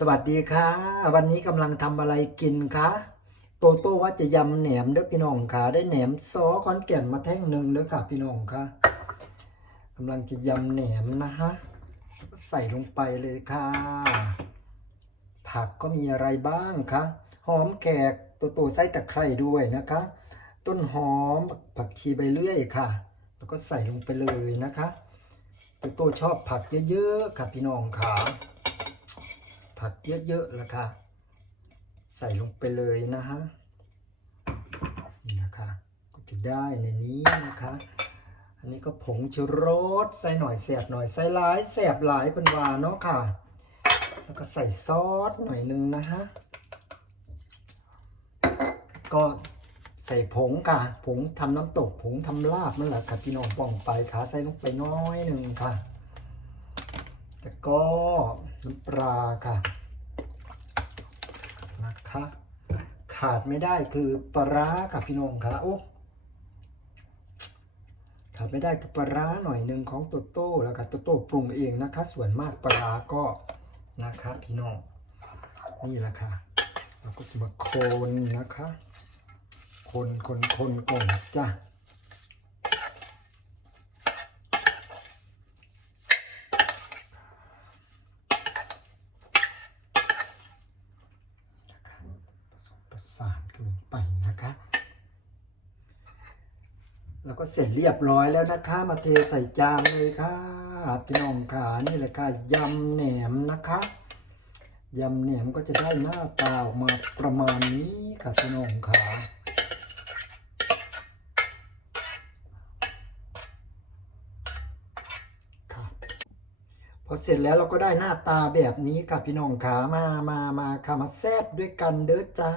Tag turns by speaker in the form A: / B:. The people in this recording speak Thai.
A: สวัสดีค่ะ วันนี้กำลังทำอะไรกินคะโตโต้ว่าจะยำแหนมเด้อพี่น้องค่ะ ได้แหนมซอคอนแก่นมาแท่งหนึ่งเด้อค่ะ พี่น้องค่ะกำลังจะยำแหนมนะฮะใส่ลงไปเลยค่ะ ผักก็มีอะไรบ้างคะหอมแขกโตโต้ใส่ตะไคร้ด้วยนะคะ ต้นหอมผักชีใบเลื่อยค่ะ แล้วก็ใส่ลงไปเลยนะคะโตโต้ชอบผักเยอะๆค่ะพี่น้องค่ะ ผักเยอะๆแล้วค่ะ ใส่ลงไปเลยนะฮะนี่นะคะก็จะได้ในนี้นะคะ อันนี้ก็ผงชูรสใส่หน่อยแสบหน่อยใส่หลายแสบหลายเป็นวาเนาะค่ะ แล้วก็ใส่ซอสหน่อยนึงนะฮะก็ใส่ผงค่ะ ผงทำน้ำตก ผงทำลาบนั่นแหละค่ะพี่น้องป้องไปขาใส่ลงไปน้อยหนึ่งค่ะ แล้วก็น้ำปลาค่ะ ขาดไม่ได้คือปลาร้าค่ะพี่น้องค่ะโอ้ขาดไม่ได้คือปลาร้าหน่อยหนึ่งของโตโต้แล้วค่ะโตโต้ปรุงเองนะคะ ส่วนมากปลาร้าก็นะคะพี่น้องนี่แหละค่ะเราก็จะมาโคนนะคะ คนคนคนก่อนจ้ะ ประสานกันลงไปนะคะ แล้วก็เสร็จเรียบร้อยแล้วนะคะ มาเทใส่จานเลยค่ะพี่น้องค่ะนี่แหละค่ะยำแหนมนะคะยำแหนมก็จะได้หน้าตาออกมาประมาณนี้ค่ะพี่น้องค่ะค่ะพอเสร็จแล้วเราก็ได้หน้าตาแบบนี้ค่ะพี่น้องขามามามาค่ะมาแซบด้วยกันเด้อจ้า